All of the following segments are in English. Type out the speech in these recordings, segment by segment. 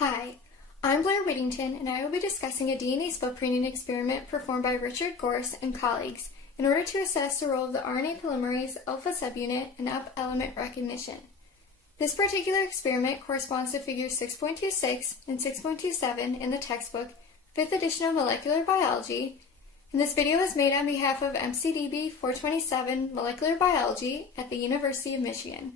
Hi, I'm Blair Whittington, and I will be discussing a DNA footprinting experiment performed by Richard Gorse and colleagues in order to assess the role of the RNA polymerase alpha subunit in up element recognition. This particular experiment corresponds to figures 6.26 and 6.27 in the textbook, 5th edition of Molecular Biology, and this video is made on behalf of MCDB 427 Molecular Biology at the University of Michigan.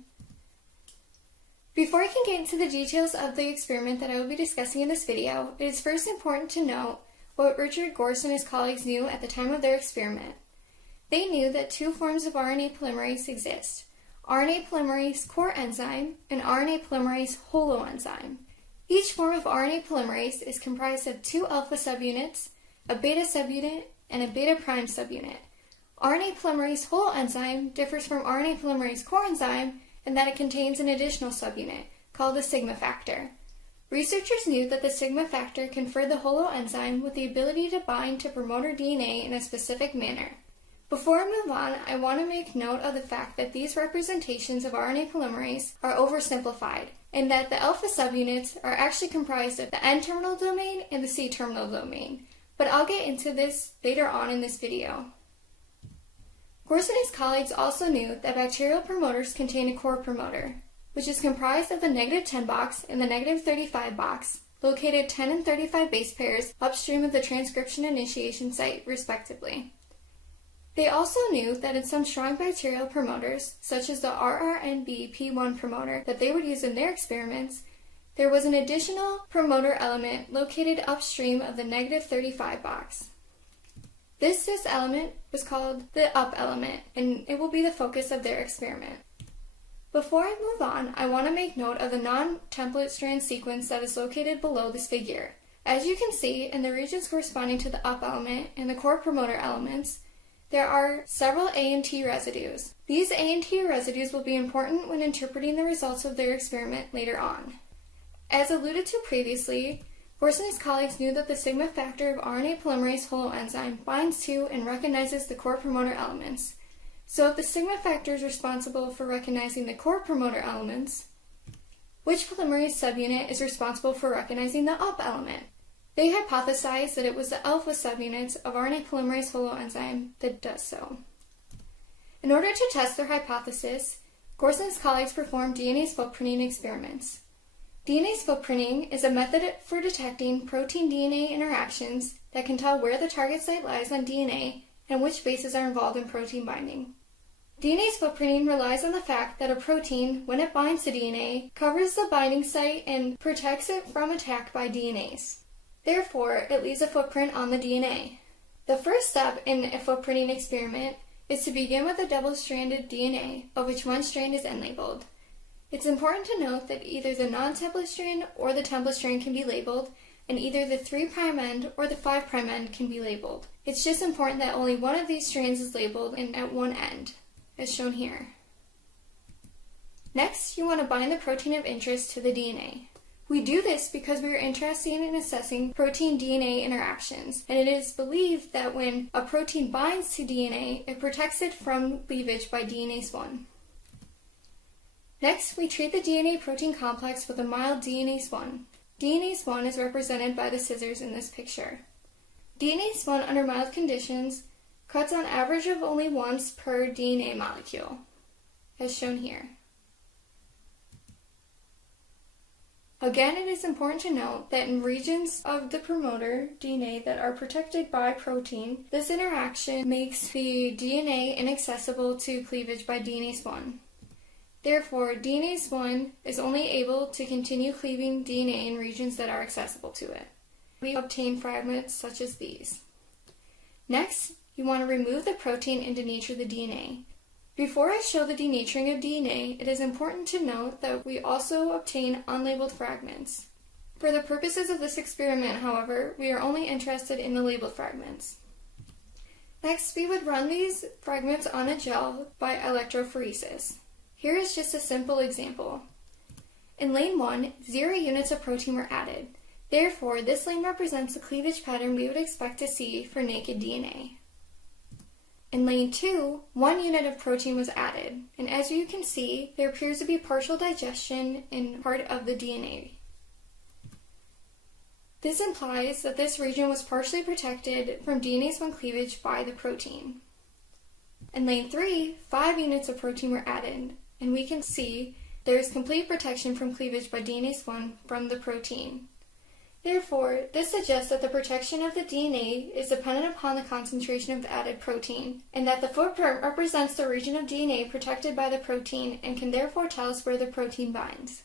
Before I can get into the details of the experiment that I will be discussing in this video, it is first important to note what Richard Gorse and his colleagues knew at the time of their experiment. They knew that two forms of RNA polymerase exist: RNA polymerase core enzyme and RNA polymerase holoenzyme. Each form of RNA polymerase is comprised of two alpha subunits, a beta subunit, and a beta prime subunit. RNA polymerase holoenzyme differs from RNA polymerase core enzyme in that it contains an additional subunit, called the sigma factor. Researchers knew that the sigma factor conferred the holoenzyme with the ability to bind to promoter DNA in a specific manner. Before I move on, I want to make note of the fact that these representations of RNA polymerase are oversimplified, and that the alpha subunits are actually comprised of the N-terminal domain and the C-terminal domain, but I'll get into this later on in this video. Gorse and his colleagues also knew that bacterial promoters contain a core promoter, which is comprised of the -10 box and the -35 box, located 10 and 35 base pairs upstream of the transcription initiation site, respectively. They also knew that in some strong bacterial promoters, such as the RRNB-P1 promoter that they would use in their experiments, there was an additional promoter element located upstream of the -35 box. This cis element was called the up element, and it will be the focus of their experiment. Before I move on, I want to make note of the non-template strand sequence that is located below this figure. As you can see, in the regions corresponding to the up element and the core promoter elements, there are several A and T residues. These A and T residues will be important when interpreting the results of their experiment later on. As alluded to previously, Gorse and his colleagues knew that the sigma factor of RNA polymerase holoenzyme binds to and recognizes the core promoter elements. So if the sigma factor is responsible for recognizing the core promoter elements, which polymerase subunit is responsible for recognizing the up element? They hypothesized that it was the alpha subunits of RNA polymerase holoenzyme that does so. In order to test their hypothesis, Gorse and his colleagues performed DNA footprinting experiments. DNA footprinting is a method for detecting protein-DNA interactions that can tell where the target site lies on DNA and which bases are involved in protein binding. DNA footprinting relies on the fact that a protein, when it binds to DNA, covers the binding site and protects it from attack by DNAs. Therefore, it leaves a footprint on the DNA. The first step in a footprinting experiment is to begin with a double-stranded DNA, of which one strand is unlabeled. It's important to note that either the non-template strand or the template strand can be labeled, and either the 3' end or the 5' end can be labeled. It's just important that only one of these strands is labeled and at one end, as shown here. Next, you want to bind the protein of interest to the DNA. We do this because we are interested in assessing protein-DNA interactions, and it is believed that when a protein binds to DNA, it protects it from cleavage by DNase 1. Next, we treat the DNA-protein complex with a mild DNase 1. DNase 1 is represented by the scissors in this picture. DNase 1 under mild conditions cuts on average of only once per DNA molecule, as shown here. Again, it is important to note that in regions of the promoter DNA that are protected by protein, this interaction makes the DNA inaccessible to cleavage by DNase 1. Therefore, DNase 1 is only able to continue cleaving DNA in regions that are accessible to it. We obtain fragments such as these. Next, you want to remove the protein and denature the DNA. Before I show the denaturing of DNA, it is important to note that we also obtain unlabeled fragments. For the purposes of this experiment, however, we are only interested in the labeled fragments. Next, we would run these fragments on a gel by electrophoresis. Here is just a simple example. In lane 1, 0 units of protein were added. Therefore, this lane represents the cleavage pattern we would expect to see for naked DNA. In lane 2, 1 unit of protein was added, and as you can see, there appears to be partial digestion in part of the DNA. This implies that this region was partially protected from DNase 1 cleavage by the protein. In lane 3, 5 units of protein were added, and we can see there is complete protection from cleavage by DNase 1 from the protein. Therefore, this suggests that the protection of the DNA is dependent upon the concentration of the added protein, and that the footprint represents the region of DNA protected by the protein and can therefore tell us where the protein binds.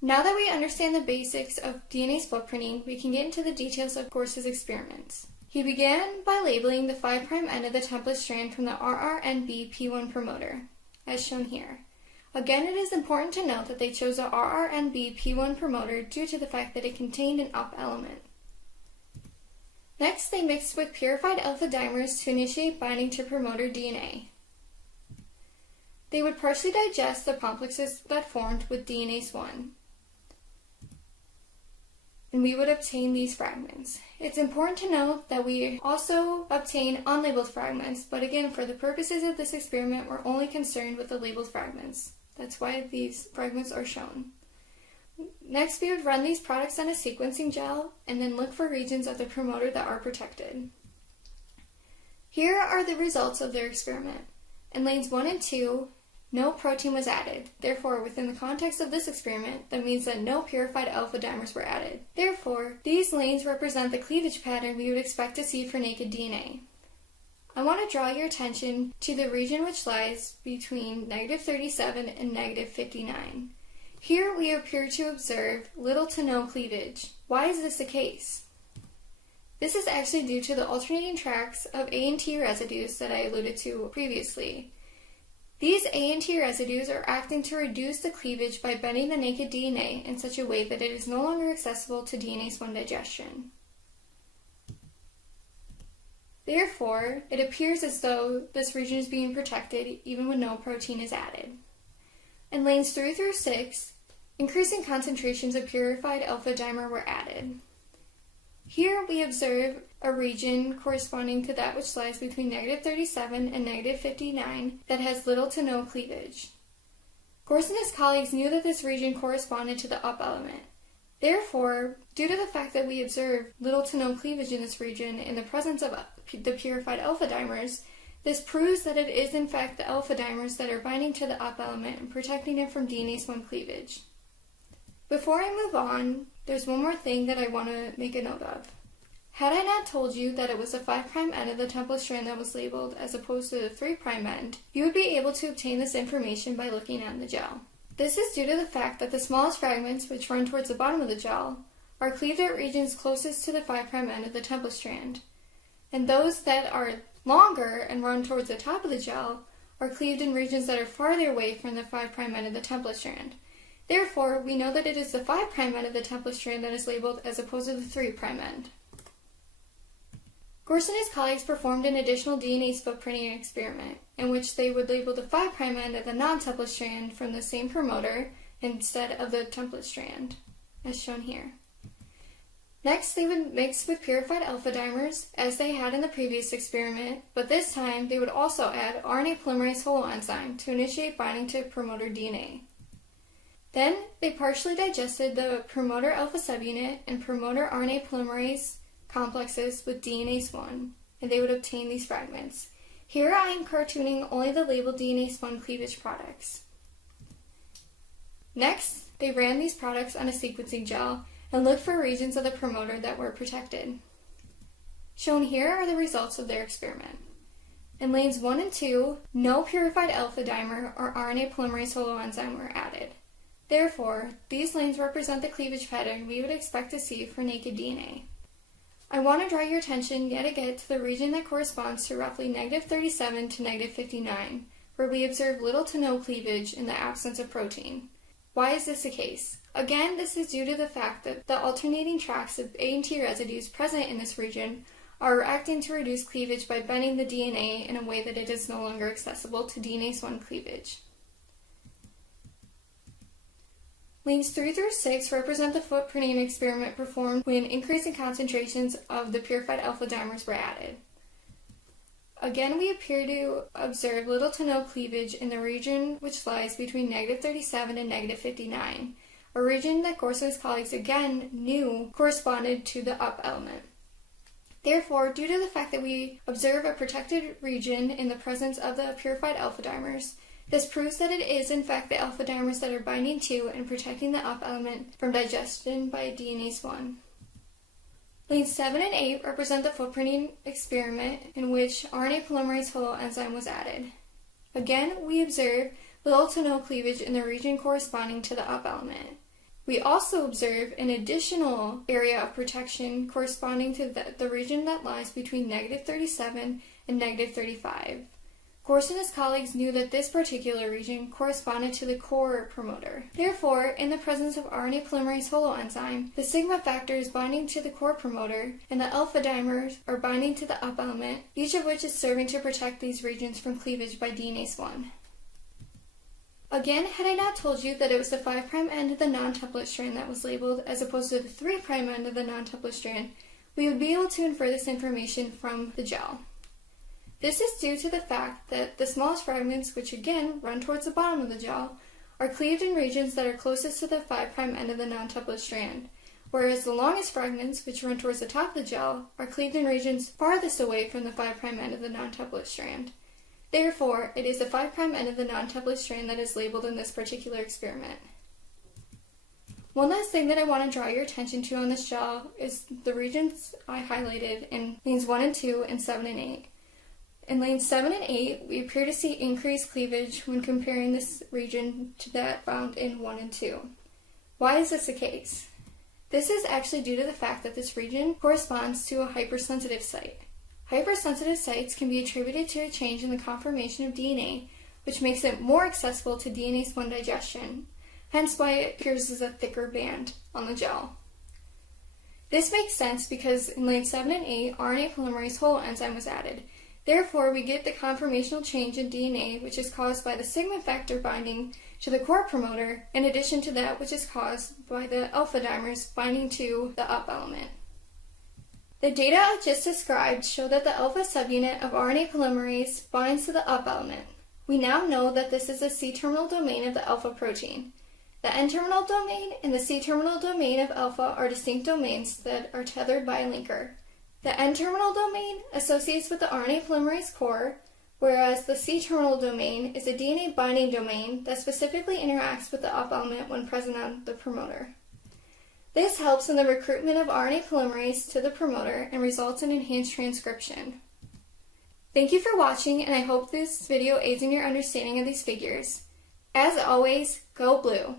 Now that we understand the basics of DNase footprinting, we can get into the details of Gorse's experiments. He began by labeling the 5' end of the template strand from the RRNB-P1 promoter, as shown here. Again, it is important to note that they chose a RRNB-P1 promoter due to the fact that it contained an up element. Next, they mixed with purified alpha dimers to initiate binding to promoter DNA. They would partially digest the complexes that formed with DNase 1, and we would obtain these fragments. It's important to note that we also obtain unlabeled fragments, but again, for the purposes of this experiment, we're only concerned with the labeled fragments. That's why these fragments are shown. Next, we would run these products on a sequencing gel and then look for regions of the promoter that are protected. Here are the results of their experiment. In lanes 1 and 2, no protein was added. Therefore, within the context of this experiment, that means that no purified alpha dimers were added. Therefore, these lanes represent the cleavage pattern we would expect to see for naked DNA. I want to draw your attention to the region which lies between -37 and -59. Here we appear to observe little to no cleavage. Why is this the case? This is actually due to the alternating tracks of A and T residues that I alluded to previously. These A and T residues are acting to reduce the cleavage by bending the naked DNA in such a way that it is no longer accessible to DNase 1 digestion. Therefore, it appears as though this region is being protected even when no protein is added. In lanes 3 through 6, increasing concentrations of purified alpha dimer were added. Here we observe a region corresponding to that which lies between -37 and -59 that has little to no cleavage. Gorse and his colleagues knew that this region corresponded to the up element. Therefore, due to the fact that we observe little to no cleavage in this region in the presence of the purified alpha dimers, this proves that it is in fact the alpha dimers that are binding to the up element and protecting it from DNase 1 cleavage. Before I move on, there's one more thing that I want to make a note of. Had I not told you that it was the 5' end of the template strand that was labeled as opposed to the 3' end, you would be able to obtain this information by looking at the gel. This is due to the fact that the smallest fragments, which run towards the bottom of the gel, are cleaved at regions closest to the 5' end of the template strand, and those that are longer and run towards the top of the gel are cleaved in regions that are farther away from the 5' end of the template strand. Therefore, we know that it is the 5' end of the template strand that is labeled as opposed to the 3' end. Gorse and his colleagues performed an additional DNase footprinting experiment, in which they would label the 5' end of the non-template strand from the same promoter instead of the template strand, as shown here. Next, they would mix with purified alpha dimers, as they had in the previous experiment, but this time they would also add RNA polymerase holoenzyme to initiate binding to promoter DNA. Then, they partially digested the promoter alpha subunit and promoter RNA polymerase complexes with DNase 1, and they would obtain these fragments. Here I am cartooning only the labeled DNase 1 cleavage products. Next, they ran these products on a sequencing gel and looked for regions of the promoter that were protected. Shown here are the results of their experiment. In lanes 1 and 2, no purified alpha dimer or RNA polymerase holoenzyme were added. Therefore, these lanes represent the cleavage pattern we would expect to see for naked DNA. I want to draw your attention yet again to the region that corresponds to roughly -37 to -59, where we observe little to no cleavage in the absence of protein. Why is this the case? Again, this is due to the fact that the alternating tracks of A and T residues present in this region are acting to reduce cleavage by bending the DNA in a way that it is no longer accessible to DNase 1 cleavage. Lanes 3 through 6 represent the footprinting experiment performed when increasing concentrations of the purified alpha dimers were added. Again, we appear to observe little to no cleavage in the region which lies between -37 and -59, a region that Gorse and his colleagues again knew corresponded to the up element. Therefore, due to the fact that we observe a protected region in the presence of the purified alpha dimers, this proves that it is in fact the alpha dimers that are binding to and protecting the up element from digestion by DNase 1. Lanes 7 and 8 represent the footprinting experiment in which RNA polymerase holoenzyme was added. Again, we observe little to no cleavage in the region corresponding to the up element. We also observe an additional area of protection corresponding to the region that lies between -37 and -35. Gorse and his colleagues knew that this particular region corresponded to the core promoter. Therefore, in the presence of RNA polymerase holoenzyme, the sigma factor is binding to the core promoter, and the alpha dimers are binding to the up element, each of which is serving to protect these regions from cleavage by DNase 1. Again, had I not told you that it was the 5' end of the non-template strand that was labeled as opposed to the 3' end of the non-template strand, we would be able to infer this information from the gel. This is due to the fact that the smallest fragments, which again run towards the bottom of the gel, are cleaved in regions that are closest to the 5' end of the non-template strand, whereas the longest fragments, which run towards the top of the gel, are cleaved in regions farthest away from the 5' end of the non-template strand. Therefore, it is the 5' end of the non-template strand that is labeled in this particular experiment. One last thing that I want to draw your attention to on this gel is the regions I highlighted in lanes 1 and 2 and 7 and 8. In lanes 7 and 8, we appear to see increased cleavage when comparing this region to that found in 1 and 2. Why is this the case? This is actually due to the fact that this region corresponds to a hypersensitive site. Hypersensitive sites can be attributed to a change in the conformation of DNA, which makes it more accessible to DNase 1 digestion, hence why it appears as a thicker band on the gel. This makes sense because in lanes 7 and 8, RNA polymerase holoenzyme was added. Therefore, we get the conformational change in DNA, which is caused by the sigma factor binding to the core promoter, in addition to that which is caused by the alpha dimers binding to the up element. The data I just described show that the alpha subunit of RNA polymerase binds to the up element. We now know that this is the C-terminal domain of the alpha protein. The N-terminal domain and the C-terminal domain of alpha are distinct domains that are tethered by a linker. The N-terminal domain associates with the RNA polymerase core, whereas the C-terminal domain is a DNA binding domain that specifically interacts with the up element when present on the promoter. This helps in the recruitment of RNA polymerase to the promoter and results in enhanced transcription. Thank you for watching, and I hope this video aids in your understanding of these figures. As always, go blue!